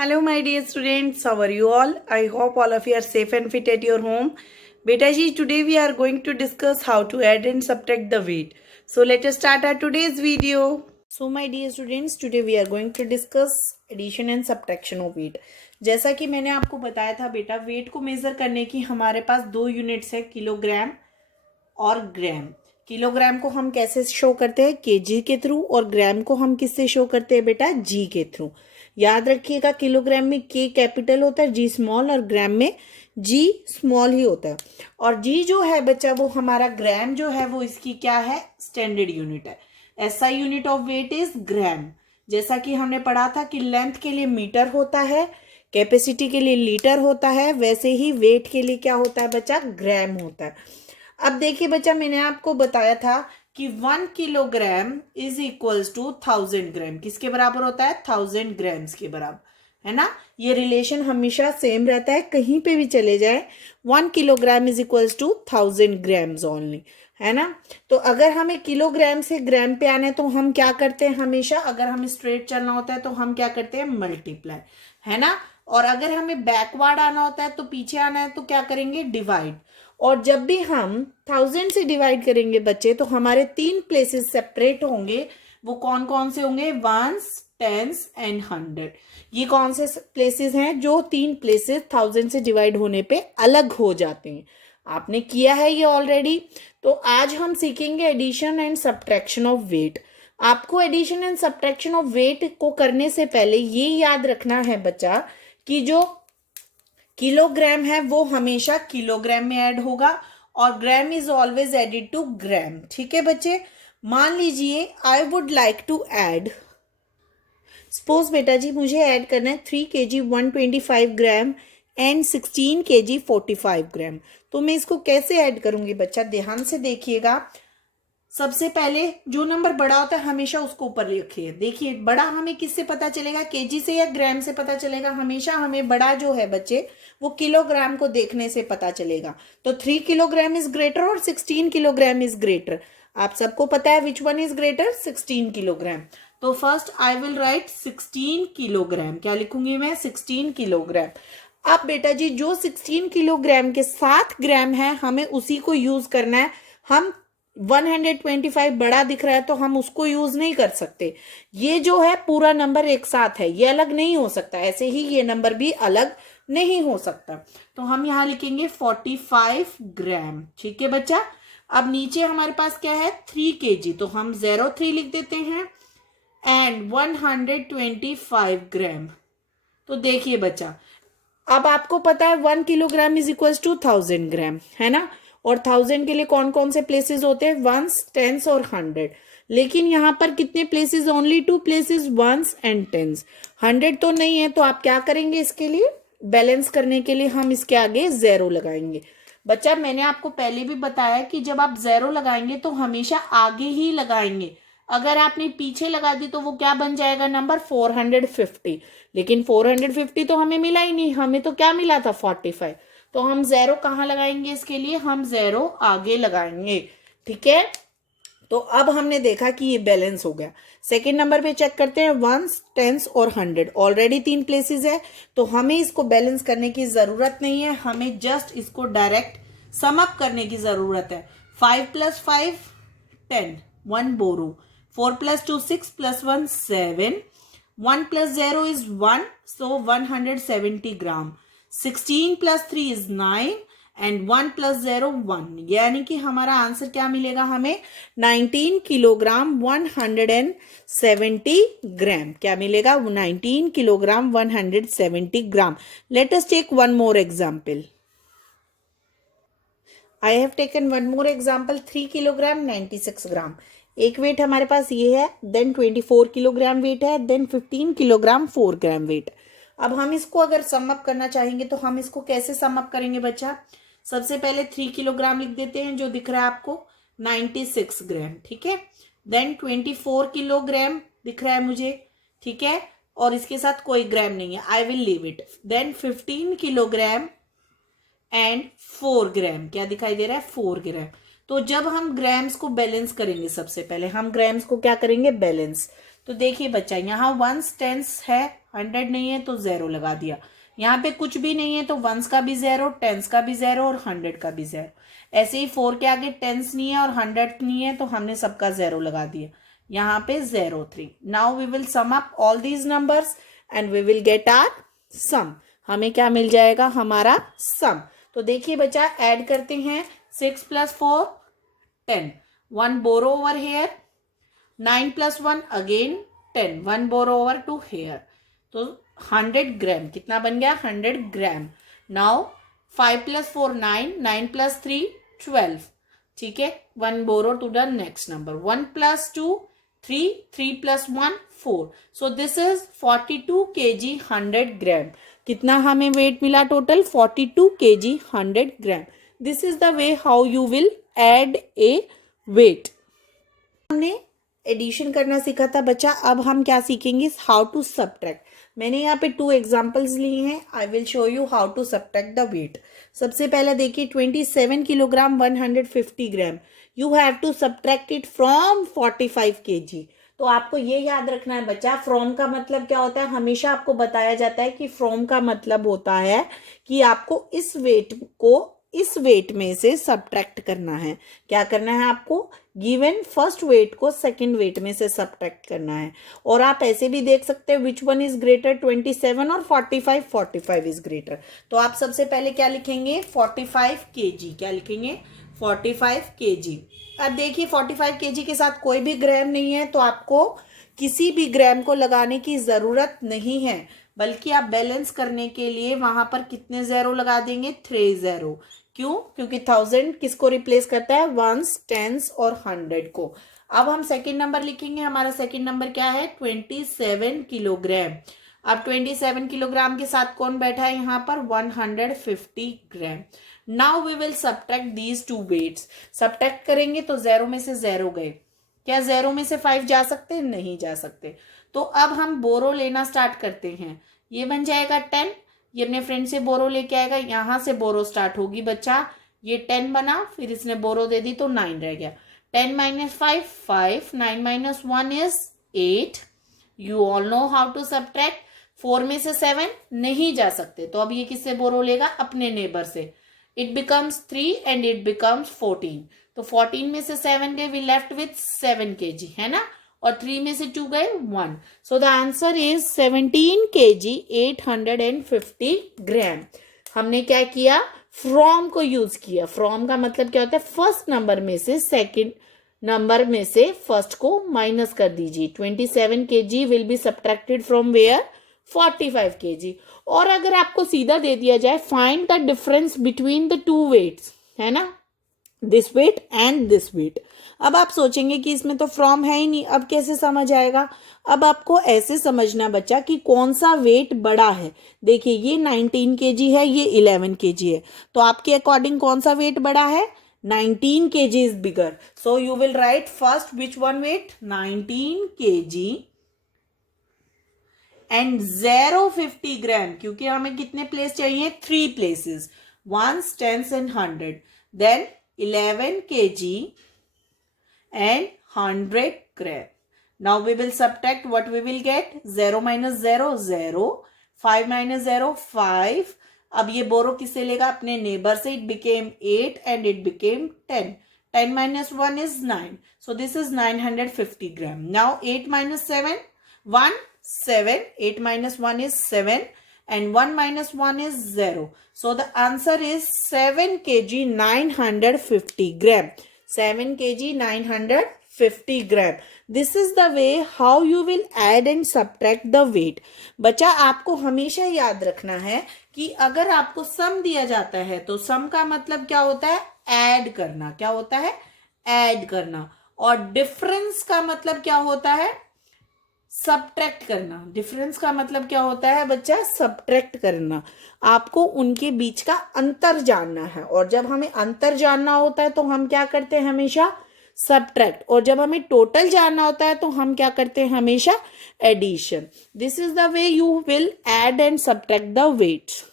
Hello, my dear students. How are you all? I hope all of you are safe and fit at your home. Beta ji, today we are going to discuss how to add and subtract the weight. So let us start our today's video. So my dear students, today we are going to discuss addition and subtraction of weight. जैसा कि मैंने आपको बताया था बेटा, wait को major करने की हमारे पास दो यूनिट्स है, किलोग्राम और ग्राम। किलोग्राम को हम कैसे शो करते हैं? केजी के थ्रू, और ग्राम को हम किससे शो करते हैं बेटा? जी के थ्रू। याद रखिएगा, किलोग्राम में के कैपिटल होता है, जी स्मॉल, और ग्राम में जी स्मॉल ही होता है। और जी जो है बच्चा, वो हमारा ग्राम जो है वो इसकी क्या है? स्टैंडर्ड यूनिट है। SI unit of weight is gram. जैसा कि हमने पढ़ा था कि लेंथ के लिए मीटर होता है, कैपेसिटी के लिए लीटर होता है, वैसे ही वेट के लिए क्या होता है बच्चा? ग्राम होता है। अब देखिए बच्चा, मैंने आपको बताया था कि 1 किलोग्राम इज इक्वल्स टू 1000 ग्राम। किसके बराबर होता है? 1000 ग्राम्स के बराबर, है ना। ये रिलेशन हमेशा सेम रहता है, कहीं पे भी चले जाए। 1 kilogram is equals to 1000 grams only, है ना। तो अगर हमें किलोग्राम से ग्राम पे आना है तो हम क्या करते हैं? हमेशा अगर हमें स्ट्रेट चलना होता है तो हम क्या करते हैं? मल्टीप्लाई, है ना। और अगर हमें बैकवर्ड आना होता है तो पीछे आना है तो क्या करेंगे? डिवाइड। और जब भी हम 1000 से डिवाइड करेंगे बच्चे, तो हमारे 3 प्लेसेस सेपरेट होंगे। वो कौन कौन से होंगे? Ones, tens and 100। ये कौन से प्लेसेस हैं जो 3 प्लेसेस 1000 से डिवाइड होने पे अलग हो जाते हैं? आपने किया है ये ऑलरेडी। तो आज हम सीखेंगे addition and subtraction of weight. आपको addition and subtraction of weight को करने से पहले ये याद रखना है बच्चा कि जो किलोग्राम है वो हमेशा किलोग्राम में ऐड होगा, और gram is always added to gram. ठीक है बच्चे। मान लीजिए I would like to add, suppose बेटा जी मुझे ऐड करना है 3 kg 125 gram and 16 kg 45 gram. तो मैं इसको कैसे ऐड करूंगी बच्चा? ध्यान से देखिएगा। सबसे पहले जो नंबर बड़ा होता है हमेशा उसको ऊपर रखिए। देखिए, बड़ा हमें किससे पता चलेगा? केजी से या ग्राम से पता चलेगा? हमेशा हमें बड़ा जो है बच्चे वो किलोग्राम को देखने से पता चलेगा। तो 3 किलोग्राम इज ग्रेटर और 16 किलोग्राम इज ग्रेटर। आप सबको पता है which one is greater? 16 kilogram. तो first I will write 16 kilogram. क्या लिखूंगी मैं? 16 किलोग्राम। अब बेटा जी जो 16 किलोग्राम के 7 ग्राम है हमें उसी को यूज करना है। हम 125 बड़ा दिख रहा है तो हम उसको यूज नहीं कर सकते। ये जो है पूरा नंबर एक साथ है, ये अलग नहीं हो सकता। ऐसे ही ये नंबर भी अलग नहीं हो सकता। तो हम यहां लिखेंगे 45 ग्राम। ठीक है बच्चा। अब नीचे हमारे पास क्या है? 3 kg, तो हम 03 लिख देते हैं एंड 125 ग्राम। तो देखिए बच्चा, अब आपको पता है 1 किलोग्राम इज इक्वल टू 1000 ग्राम, है ना। और 1000 के लिए कौन कौन से प्लेसेस होते हैं? वंस, टेंस और 100। लेकिन यहाँ पर कितने places? Only 2 places, ones and tens. 100 तो नहीं है, तो आप क्या करेंगे? इसके लिए बैलेंस करने के लिए हम इसके आगे 0 लगाएंगे। बच्चा मैंने आपको पहले भी बताया कि जब आप 0 लगाएंगे तो हमेशा आगे ही लगाएंगे। अगर आपने पीछे लगा दी तो वो क्या बन जाएगा? नंबर 450। लेकिन 450 तो हमें मिला ही नहीं, हमें तो क्या मिला था? 45। तो हम 0 कहाँ लगाएंगे? इसके लिए हम 0 आगे लगाएंगे। ठीक है। तो अब हमने देखा कि ये बैलेंस हो गया। सेकेंड नंबर पे चेक करते हैं, वंस, टेंस और 100। ऑलरेडी 3 प्लेसेस है तो हमें इसको बैलेंस करने की जरूरत नहीं है, हमें जस्ट इसको डायरेक्ट सम अप करने की जरूरत है। 5 + 5 10, 1 बोरो, 4 + 2 6 + 1 7, 1 + 0 is 1, so 170 gram. 16 + 3 is 9 and 1 + 0 1, यानी कि हमारा आंसर क्या मिलेगा हमें? 19 किलोग्राम 170 ग्राम। क्या मिलेगा? 19 kilogram 170 gram. Let us take one more example. I have taken one more example. 3 kilogram 96 gram. एक वेट हमारे पास ये है, देन 24 किलोग्राम वेट है, देन 15 किलोग्राम 4 ग्राम वेट। अब हम इसको अगर सम अप करना चाहेंगे तो हम इसको कैसे सम अप करेंगे बच्चा? सबसे पहले 3 किलोग्राम लिख देते हैं, जो दिख रहा है आपको 96 ग्राम। ठीक है। देन 24 किलोग्राम दिख रहा है मुझे, ठीक है, और इसके साथ कोई ग्राम नहीं है, I will leave it. Then 15 kilogram and 4 gram. क्या दिखाई दे रहा है? 4 ग्राम। तो जब हम ग्राम्स को बैलेंस करेंगे, सबसे पहले हम ग्राम्स को क्या करेंगे? बैलेंस। तो देखिए बच्चा, यहाँ वंस टेंस है, 100 नहीं है तो 0 लगा दिया। यहाँ पे कुछ भी नहीं है तो वंस का भी 0, टेंस का भी 0 और 100 का भी 0। ऐसे ही 4 के आगे टेंस नहीं है और 100 नहीं है तो हमने सबका 0 लगा दिया। यहाँ पे 0 3। Now we will sum up all these numbers and we will get our sum. हमें क्या मिल जाएगा? हमारा सम। तो देखिए बच्चा, ऐड करते हैं। 6 + 4 10, 1 borrow over here, 9 + 1 again 10, 1 borrow over to here, तो 100 ग्राम कितना बन गया? 100 ग्राम। नाउ 5 + 4 9, 9 + 3 12, ठीक है। 1 borrow to the next number, 1 + 2 3, 3 + 1 4, so this is 42 kg 100 ग्राम। कितना हमें वेट मिला total? 42 kg 100 gram. This is the way how you will add a weight. हमने एडिशन करना सीखा था बच्चा, अब हम क्या सीखेंगे? How to subtract. मैंने यहाँ पे 2 एग्जाम्पल्स लिए हैं। I will show you how to subtract the weight. सबसे पहले देखिए, 27 kilogram 150 gram, you have to subtract it from 45 kg। तो आपको ये याद रखना है बच्चा, फ्रॉम का मतलब क्या होता है? हमेशा आपको बताया जाता है कि फ्रॉम का मतलब होता है कि आपको इस वेट को इस वेट में से सब्ट्रैक्ट करना है। क्या करना है आपको? गिवन फर्स्ट वेट को सेकंड वेट में से सब्ट्रैक्ट करना है। और आप ऐसे भी देख सकते हैं विच वन इज ग्रेटर, 27 और 45, 45 इज ग्रेटर। तो आप सबसे पहले क्या लिखेंगे? 45 kg। क्या लिखेंगे? 45 kg। अब देखिए 45 kg के साथ कोई भी ग्राम नहीं है तो आपको किसी भी ग्राम को लगाने की जरूरत नहीं है, बल्कि आप बैलेंस करने के लिए वहां पर कितने 0 लगा देंगे? 3 0। क्यों? क्योंकि 1000 किसको रिप्लेस करता है? वंस, टेंस और 100 को। अब हम सेकंड नंबर लिखेंगे। हमारा सेकंड नंबर क्या है? 27 किलोग्राम। अब 27 किलोग्राम के साथ कौन बैठा है यहाँ पर? 150 gram. Now we will subtract these 2 weights. Subtract करेंगे तो 0 में से 0 गए। क्या 0 में से 5 जा सकते हैं? नहीं जा सकते। तो अब हम बोरो लेना स्टार्ट करते हैं। ये बन जाएगा 10, ये अपने फ्रेंड से बोरो लेके आएगा, यहां से बोरो स्टार्ट होगी बच्चा। ये 10 बना, फिर इसने बोरो दे दी तो 9 रह गया। 10 - 5 5, 9 - 1 is 8। You all know how to subtract. 4 में से 7 नहीं जा सकते, तो अब ये किससे बोरो लेगा? अपने नेबर से। It becomes 3 and it becomes 14। तो 14 में से 7 गए, वी लेफ्ट विथ 7 kg, है ना। और 3 में से 2 गए, 1। So the answer is 17 kg 850 ग्राम। हमने क्या किया? फ्रॉम को यूज किया। फ्रॉम का मतलब क्या होता है? फर्स्ट नंबर में से सेकंड नंबर में से फर्स्ट को माइनस कर दीजिए। 27 kg will be subtracted from where? 45 kg। और अगर आपको सीधा दे दिया जाए, find the difference between the 2 weights, है ना, this weight and this weight. अब आप सोचेंगे कि इसमें तो फ्रॉम है ही नहीं, अब कैसे समझ आएगा? अब आपको ऐसे समझना बच्चा कि कौन सा वेट बड़ा है। देखिए ये 19 kg है, ये 11 kg है, तो आपके अकॉर्डिंग कौन सा वेट बड़ा है? 19 kg is bigger. So you will write first which one weight? 19 kg and 050 gram, क्योंकि हमें कितने प्लेस चाहिए? 3 places, ones, tens and 100। Then 11 kg and 100 gram. Now we will subtract. What we will get? 0 - 0 0, 5 - 0 5. अब ये बोरो किससे लेगा? अपने neighbour से। It became 8 and it became 10. 10 - 1 is 9. So this is 950 gram. Now 8 - 7 1 7. 8 - 1 is 7. And 1 - 1 is 0. So the answer is 7 kg 950 gram. 7 kg 950 gram. This is the way how you will add and subtract the weight. बच्चा आपको हमेशा याद रखना है कि अगर आपको सम दिया जाता है तो सम का मतलब क्या होता है? ऐड करना। क्या होता है? ऐड करना। और डिफरेंस का मतलब क्या होता है? सब्ट्रैक्ट करना। डिफरेंस का मतलब क्या होता है बच्चा? सब्ट्रैक्ट करना। आपको उनके बीच का अंतर जानना है, और जब हमें अंतर जानना होता है तो हम क्या करते हैं? हमेशा सब्ट्रैक्ट। और जब हमें टोटल जानना होता है तो हम क्या करते हैं? हमेशा addition. This is the way you will add and subtract the weights.